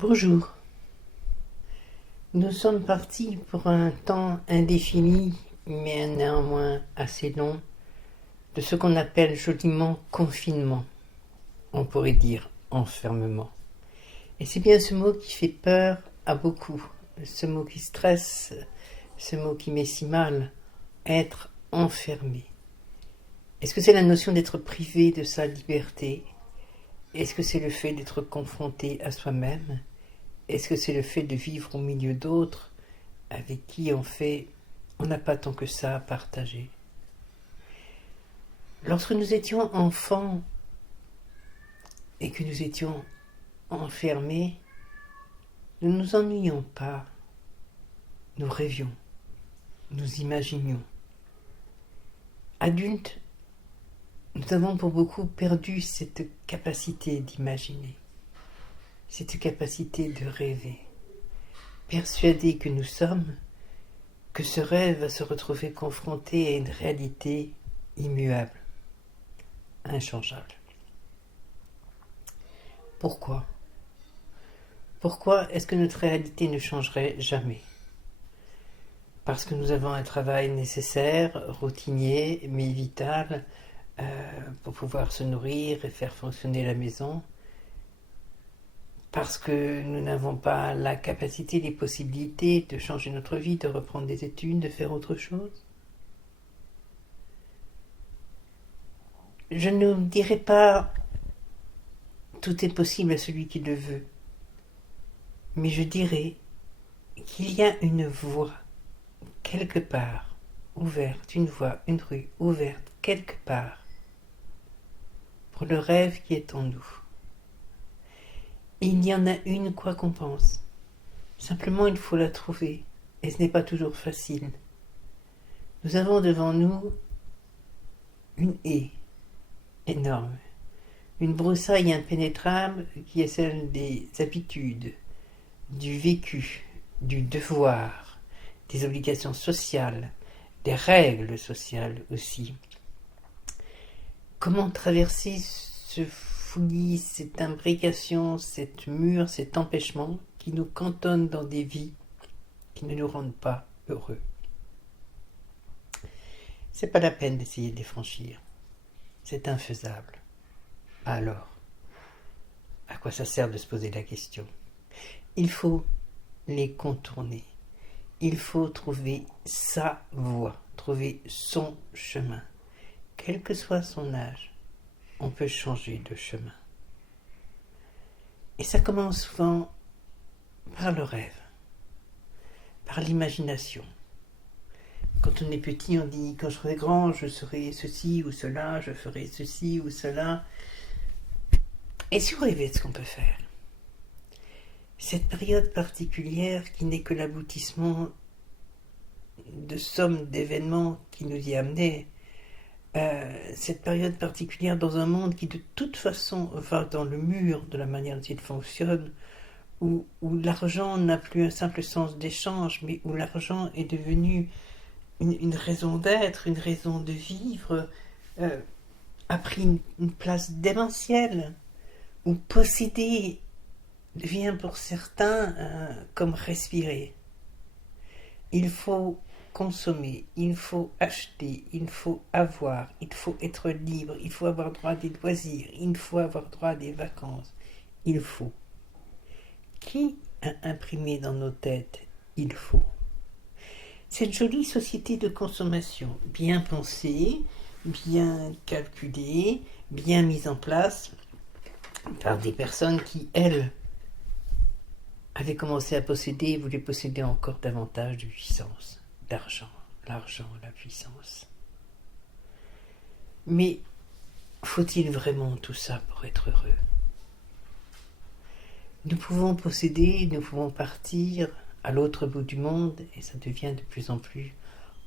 Bonjour. Nous sommes partis pour un temps indéfini, mais néanmoins assez long, de ce qu'on appelle joliment confinement. On pourrait dire enfermement. Et c'est bien ce mot qui fait peur à beaucoup, ce mot qui stresse, ce mot qui met si mal, être enfermé. Est-ce que c'est la notion d'être privé de sa liberté? Est-ce que c'est le fait d'être confronté à soi-même? Est-ce que c'est le fait de vivre au milieu d'autres avec qui, en fait, on n'a pas tant que ça à partager? Lorsque nous étions enfants et que nous étions enfermés, nous ne nous ennuyions pas. Nous rêvions, nous imaginions. Adultes, nous avons pour beaucoup perdu cette capacité d'imaginer, cette capacité de rêver. Persuadés que nous sommes, que ce rêve va se retrouver confronté à une réalité immuable, inchangeable. Pourquoi? Pourquoi est-ce que notre réalité ne changerait jamais? Parce que nous avons un travail nécessaire, routinier, mais vital, pour pouvoir se nourrir et faire fonctionner la maison. Parce que nous n'avons pas la capacité, les possibilités de changer notre vie, de reprendre des études, de faire autre chose. Je ne dirais pas tout est possible à celui qui le veut, mais je dirais qu'il y a une voie quelque part ouverte, une voie, une rue ouverte quelque part pour le rêve qui est en nous. Il y en a une quoi qu'on pense. Simplement il faut la trouver, et ce n'est pas toujours facile. Nous avons devant nous une haie énorme, une broussaille impénétrable qui est celle des habitudes, du vécu, du devoir, des obligations sociales, des règles sociales aussi. Comment traverser ce fouillis, cette imbrication, cette mur, cet empêchement qui nous cantonne dans des vies qui ne nous rendent pas heureux? C'est pas la peine d'essayer de les franchir. C'est infaisable. Alors, à quoi ça sert de se poser la question? Il faut les contourner. Il faut trouver sa voie, trouver son chemin. Quel que soit son âge, on peut changer de chemin. Et ça commence souvent par le rêve, par l'imagination. Quand on est petit, on dit « quand je serai grand, je serai ceci ou cela, je ferai ceci ou cela ». Et si on rêvait de ce qu'on peut faire? Cette période particulière qui n'est que l'aboutissement de somme d'événements qui nous y amenaient, cette période particulière dans un monde qui de toute façon va dans le mur de la manière dont il fonctionne, où l'argent n'a plus un simple sens d'échange, mais où l'argent est devenu une raison d'être, une raison de vivre, a pris une place démentielle, où posséder devient pour certains comme respirer. Il faut consommer, il faut acheter, il faut avoir, il faut être libre, il faut avoir droit à des loisirs, il faut avoir droit à des vacances. Il faut. Qui a imprimé dans nos têtes « il faut » ? Cette jolie société de consommation, bien pensée, bien calculée, bien mise en place par des personnes qui, elles, avaient commencé à posséder et voulaient posséder encore davantage de puissance, d'argent, l'argent, la puissance. Mais faut-il vraiment tout ça pour être heureux? Nous pouvons posséder, nous pouvons partir à l'autre bout du monde, et ça devient de plus en plus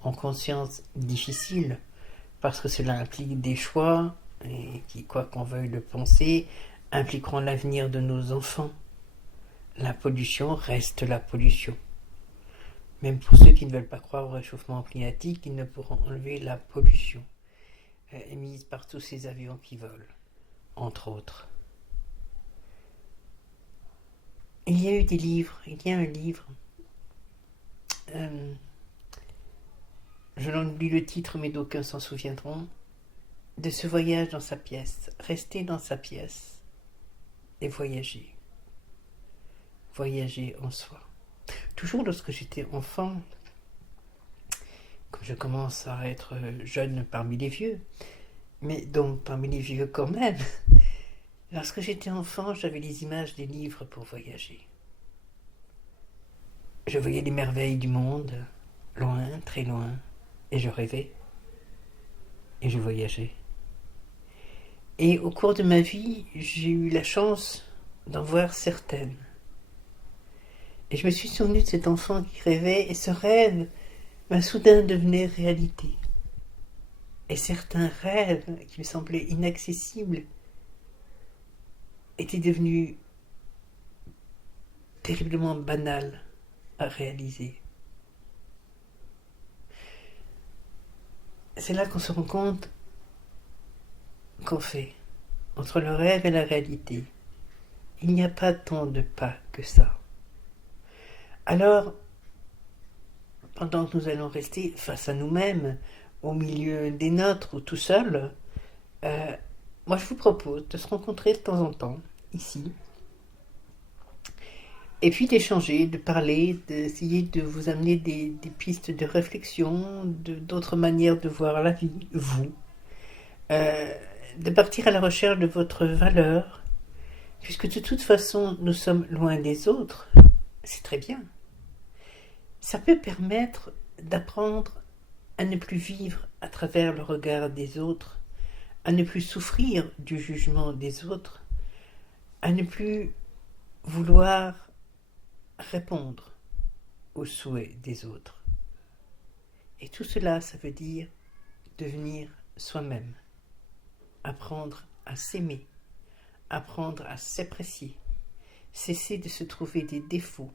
en conscience difficile, parce que cela implique des choix, et qui, quoi qu'on veuille le penser, impliqueront l'avenir de nos enfants. La pollution reste la pollution. Même pour ceux qui ne veulent pas croire au réchauffement climatique, ils ne pourront enlever la pollution émise par tous ces avions qui volent, entre autres. Il il y a eu des livres, il y a un livre, je n'en oublie le titre, mais d'aucuns s'en souviendront, de ce voyage dans sa pièce, rester dans sa pièce et voyager. Voyager en soi. Toujours lorsque j'étais enfant, comme je commence à être jeune parmi les vieux, mais donc parmi les vieux quand même, lorsque j'étais enfant, j'avais les images des livres pour voyager. Je voyais les merveilles du monde, loin, très loin, et je rêvais, et je voyageais. Et au cours de ma vie, j'ai eu la chance d'en voir certaines. Et je me suis souvenu de cet enfant qui rêvait, et ce rêve m'a soudain devenu réalité. Et certains rêves qui me semblaient inaccessibles étaient devenus terriblement banals à réaliser. C'est là qu'on se rend compte qu'on fait entre le rêve et la réalité. Il n'y a pas tant de pas que ça. Alors, pendant que nous allons rester face à nous-mêmes, au milieu des nôtres ou tout seul, moi je vous propose de se rencontrer de temps en temps, ici, et puis d'échanger, de parler, d'essayer de vous amener des pistes de réflexion, d'autres manières de voir la vie, vous, de partir à la recherche de votre valeur, puisque de toute façon nous sommes loin des autres, c'est très bien. Ça peut permettre d'apprendre à ne plus vivre à travers le regard des autres, à ne plus souffrir du jugement des autres, à ne plus vouloir répondre aux souhaits des autres. Et tout cela, ça veut dire devenir soi-même, apprendre à s'aimer, apprendre à s'apprécier, cesser de se trouver des défauts,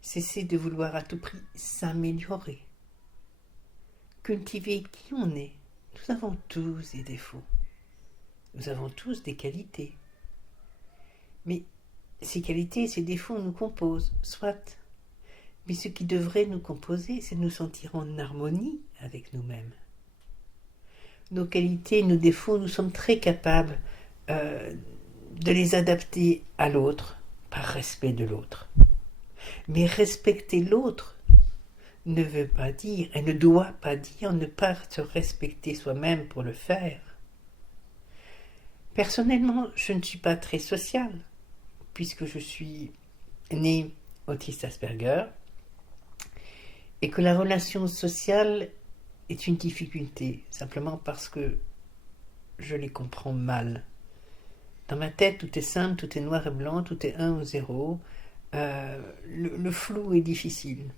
cesser de vouloir à tout prix s'améliorer, cultiver qui on est. Nous avons tous des défauts, nous avons tous des qualités, mais ces qualités et ces défauts nous composent, soit. Mais ce qui devrait nous composer, c'est de nous sentir en harmonie avec nous-mêmes. Nos qualités, nos défauts, nous sommes très capables de les adapter à l'autre par respect de l'autre. Mais respecter l'autre ne veut pas dire, et ne doit pas dire, ne pas se respecter soi-même pour le faire. Personnellement, je ne suis pas très sociale, puisque je suis né autiste Asperger, et que la relation sociale est une difficulté, simplement parce que je les comprends mal. Dans ma tête, tout est simple, tout est noir et blanc, tout est 1 ou 0. Le flou est difficile.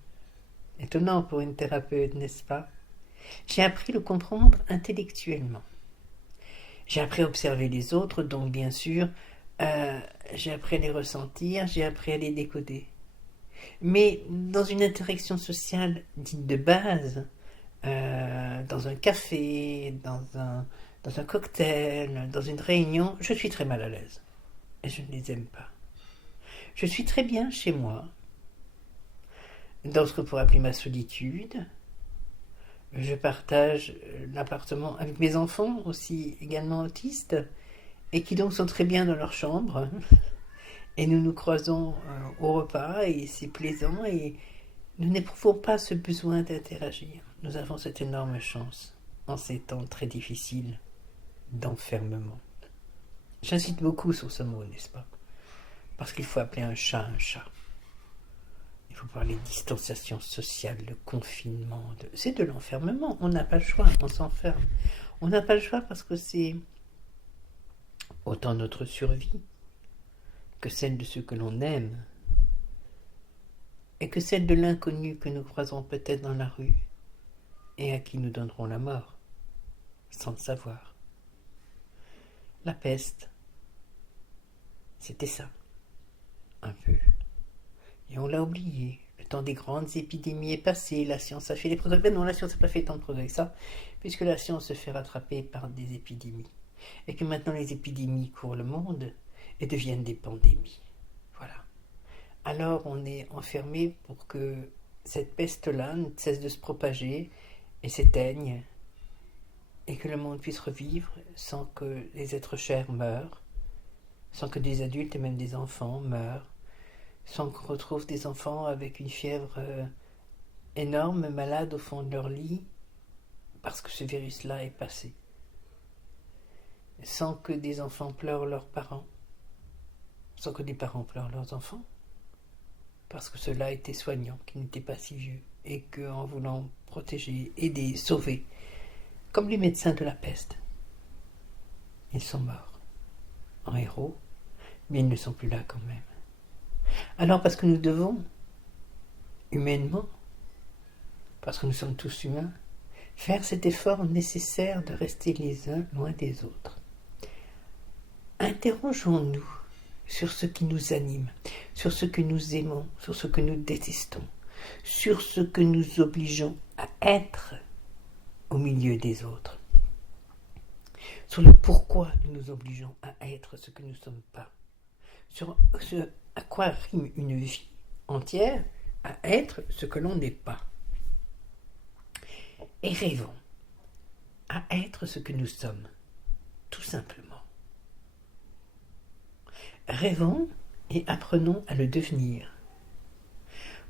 Étonnant pour une thérapeute, n'est-ce pas? J'ai appris à le comprendre intellectuellement. J'ai appris à observer les autres, donc bien sûr, j'ai appris à les ressentir, j'ai appris à les décoder. Mais dans une interaction sociale dite de base, dans un café, dans un cocktail, dans une réunion, je suis très mal à l'aise. Et je ne les aime pas. Je suis très bien chez moi, dans ce qu'on pourrait appeler ma solitude. Je partage l'appartement avec mes enfants, aussi également autistes, et qui donc sont très bien dans leur chambre. Et nous nous croisons au repas, et c'est plaisant, et nous n'éprouvons pas ce besoin d'interagir. Nous avons cette énorme chance, en ces temps très difficiles d'enfermement. J'insiste beaucoup sur ce mot, n'est-ce pas? Parce qu'il faut appeler un chat un chat. Il faut parler de distanciation sociale, de confinement. C'est de l'enfermement. On n'a pas le choix, on s'enferme. On n'a pas le choix parce que c'est autant notre survie que celle de ceux que l'on aime et que celle de l'inconnu que nous croisons peut-être dans la rue et à qui nous donnerons la mort, sans le savoir. La peste, c'était ça, un peu. Et on l'a oublié. Le temps des grandes épidémies est passé, la science a fait des progrès. Ben non, la science n'a pas fait tant de progrès que ça, puisque la science se fait rattraper par des épidémies. Et que maintenant les épidémies courent le monde et deviennent des pandémies. Voilà. alors on est enfermé pour que cette peste-là ne cesse de se propager et s'éteigne, et que le monde puisse revivre sans que les êtres chers meurent, sans que des adultes et même des enfants meurent, sans qu'on retrouve des enfants avec une fièvre énorme, malades au fond de leur lit, parce que ce virus-là est passé, sans que des enfants pleurent leurs parents, sans que des parents pleurent leurs enfants, parce que ceux-là étaient soignants, qui n'étaient pas si vieux, et qu'en voulant protéger, aider, sauver, comme les médecins de la peste, ils sont morts en héros, mais ils ne sont plus là quand même. Alors parce que nous devons, humainement, parce que nous sommes tous humains, faire cet effort nécessaire de rester les uns loin des autres. Interrogeons-nous sur ce qui nous anime, sur ce que nous aimons, sur ce que nous détestons, sur ce que nous obligeons à être au milieu des autres, sur le pourquoi nous nous obligeons à être ce que nous ne sommes pas, sur ce à quoi rime une vie entière à être ce que l'on n'est pas. Et rêvons à être ce que nous sommes, tout simplement. Rêvons et apprenons à le devenir.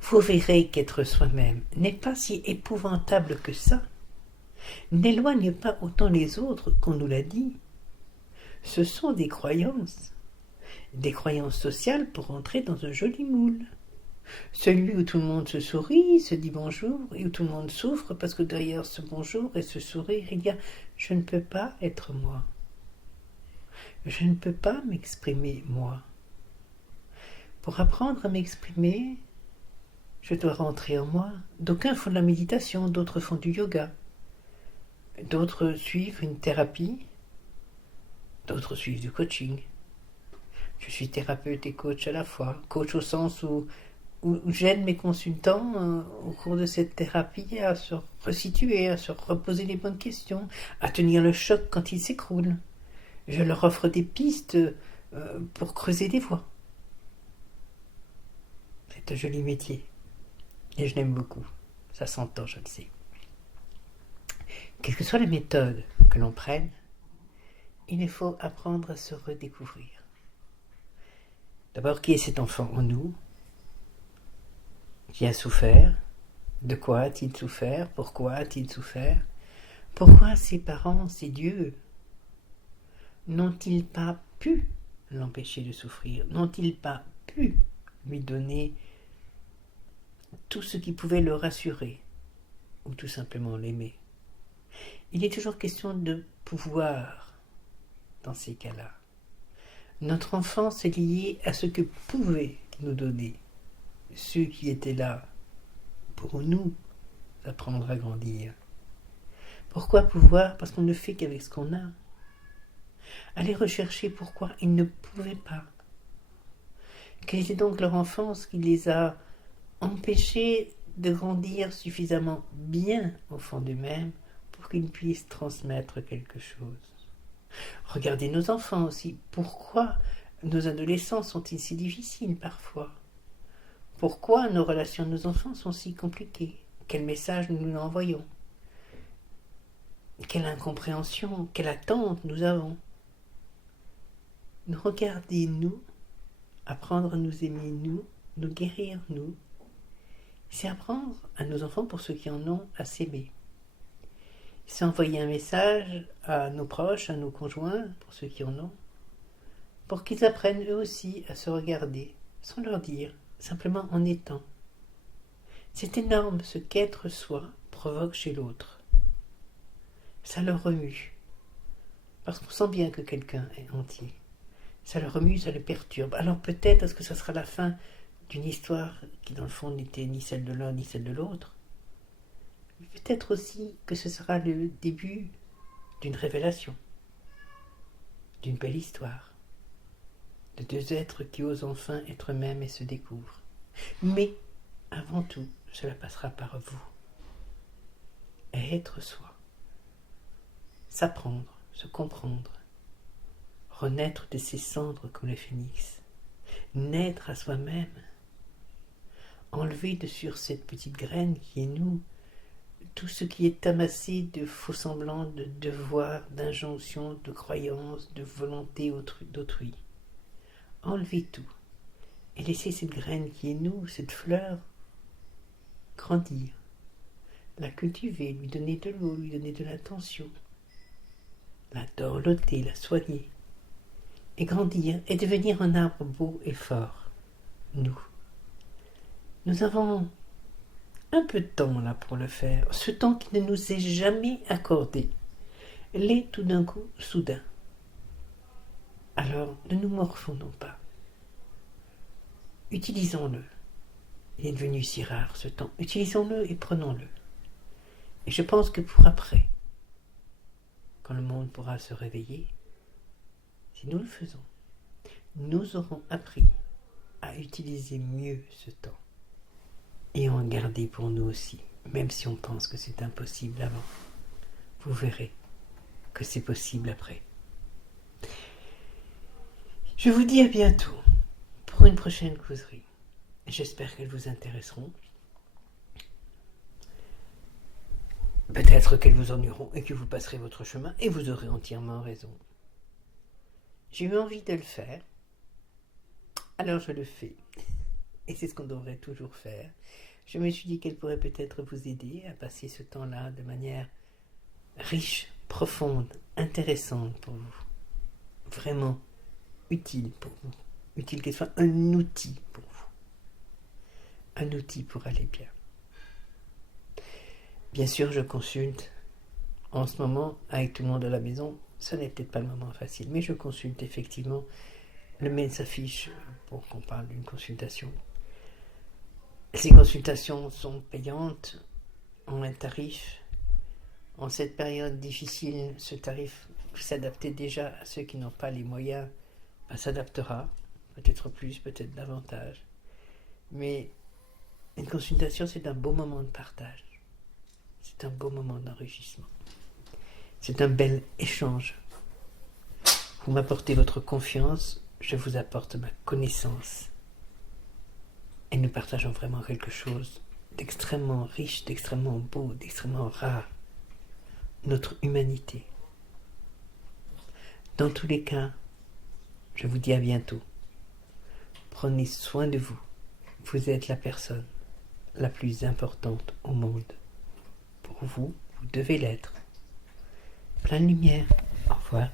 Vous verrez qu'être soi-même n'est pas si épouvantable que ça. N'éloigne pas autant les autres qu'on nous l'a dit. Ce sont des croyances sociales pour entrer dans un joli moule. Celui où tout le monde se sourit, se dit bonjour, et où tout le monde souffre parce que derrière ce bonjour et ce sourire, il y a « je ne peux pas être moi ». Je ne peux pas m'exprimer moi. Pour apprendre à m'exprimer, je dois rentrer en moi. D'aucuns font de la méditation, d'autres font du yoga. D'autres suivent une thérapie, d'autres suivent du coaching. Je suis thérapeute et coach à la fois. Coach au sens où j'aide mes consultants au cours de cette thérapie à se resituer, à se reposer les bonnes questions, à tenir le choc quand ils s'écroulent. Je leur offre des pistes pour creuser des voies. C'est un joli métier. Et je l'aime beaucoup. Ça s'entend, je le sais. Quelle que soit la méthode que l'on prenne, il faut apprendre à se redécouvrir. D'abord, qui est cet enfant en nous? Qui a souffert? De quoi a-t-il souffert? Pourquoi a-t-il souffert? Pourquoi ses parents, ses dieux, n'ont-ils pas pu l'empêcher de souffrir? N'ont-ils pas pu lui donner tout ce qui pouvait le rassurer, ou tout simplement l'aimer? Il est toujours question de pouvoir dans ces cas-là. Notre enfance est liée à ce que pouvaient nous donner ceux qui étaient là pour nous apprendre à grandir. Pourquoi pouvoir? Parce qu'on ne fait qu'avec ce qu'on a. Aller rechercher pourquoi ils ne pouvaient pas. Quelle était donc leur enfance qui les a empêchés de grandir suffisamment bien au fond d'eux-mêmes pour qu'ils puissent transmettre quelque chose? Regardez nos enfants aussi. Pourquoi nos adolescents sont-ils si difficiles parfois? Pourquoi nos relations de nos enfants sont si compliquées? Quel message nous leur envoyons? Quelle incompréhension, quelle attente nous avons? Nous regarder, nous, apprendre à nous aimer, nous guérir, nous. C'est apprendre à nos enfants, pour ceux qui en ont, à s'aimer. C'est envoyer un message à nos proches, à nos conjoints, pour ceux qui en ont, pour qu'ils apprennent eux aussi à se regarder, sans leur dire, simplement en étant. C'est énorme ce qu'être soi provoque chez l'autre. Ça le remue, parce qu'on sent bien que quelqu'un est entier. Ça le remue, ça le perturbe. Alors peut-être est-ce que ça sera la fin d'une histoire qui dans le fond n'était ni celle de l'un ni celle de l'autre. Peut-être aussi que ce sera le début d'une révélation, d'une belle histoire, de deux êtres qui osent enfin être eux-mêmes et se découvrent. Mais, avant tout, cela passera par vous. Être soi. S'apprendre, se comprendre. Renaître de ses cendres comme le phénix. Naître à soi-même. enlever de sur cette petite graine qui est nous, tout ce qui est amassé de faux semblants, de devoirs, d'injonctions, de croyances, de volonté d'autrui. Enlevez tout et laissez cette graine qui est nous, cette fleur, grandir. La cultiver, lui donner de l'eau, lui donner de l'attention, la dorloter, la soigner, et grandir et devenir un arbre beau et fort. Nous avons un peu de temps là pour le faire, ce temps qui ne nous est jamais accordé, l'est tout d'un coup soudain. Alors ne nous morfondons pas. Utilisons-le. Il est devenu si rare ce temps. Utilisons-le et prenons-le. Et je pense que pour après, quand le monde pourra se réveiller, si nous le faisons, nous aurons appris à utiliser mieux ce temps et à en garder pour nous aussi, même si on pense que c'est impossible avant. Vous verrez que c'est possible après. Je vous dis à bientôt pour une prochaine causerie. J'espère qu'elles vous intéresseront. Peut-être qu'elles vous ennuieront et que vous passerez votre chemin, et vous aurez entièrement raison. J'ai eu envie de le faire, alors je le fais. Et c'est ce qu'on devrait toujours faire. Je me suis dit qu'elle pourrait peut-être vous aider à passer ce temps-là de manière riche, profonde, intéressante pour vous. Vraiment utile pour vous. Utile qu'elle soit un outil pour vous. Un outil pour aller bien. Bien sûr, je consulte en ce moment, avec tout le monde à la maison, ce n'est peut-être pas le moment facile, mais je consulte effectivement. Le mail s'affiche pour qu'on parle d'une consultation. Ces consultations sont payantes, ont un tarif. En cette période difficile, ce tarif s'adaptait déjà à ceux qui n'ont pas les moyens, s'adaptera, peut-être plus, peut-être davantage. Mais une consultation, c'est un beau moment de partage. C'est un beau moment d'enrichissement. C'est un bel échange. Vous m'apportez votre confiance, je vous apporte ma connaissance. Et nous partageons vraiment quelque chose d'extrêmement riche, d'extrêmement beau, d'extrêmement rare. Notre humanité. Dans tous les cas, je vous dis à bientôt. Prenez soin de vous. Vous êtes la personne la plus importante au monde. Pour vous, vous devez l'être. Plein de lumière. Au revoir.